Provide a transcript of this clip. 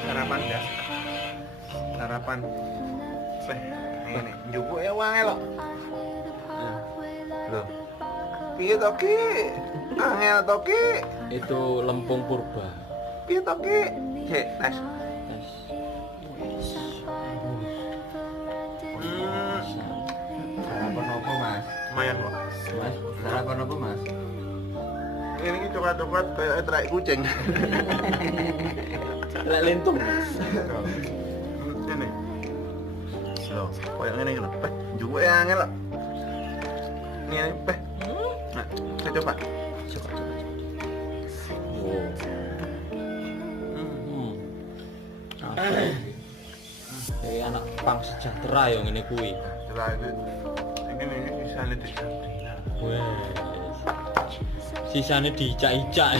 Sarapan ya. Sarapan. Ini njupuk ya wange lho. Loh. Piye to Ki? Angel to Ki? Itu lempung purba. Piye to Ki? Cek, tes. Sarapan apa mas? Lumayan kok. Mas, sarapan apa mas? Ini coklat-coklat kayak terai kucing. Lek lentung. Ini. Loh, koyo ngene iki lho. Njupuk ya angel lho. Ini peh. Nah, saya coba. Coba. Oh. Anak pang sejahtera yang ini kuwi. Setelah itu ini sisane disabrina. Wes. Sisane dicak-icak.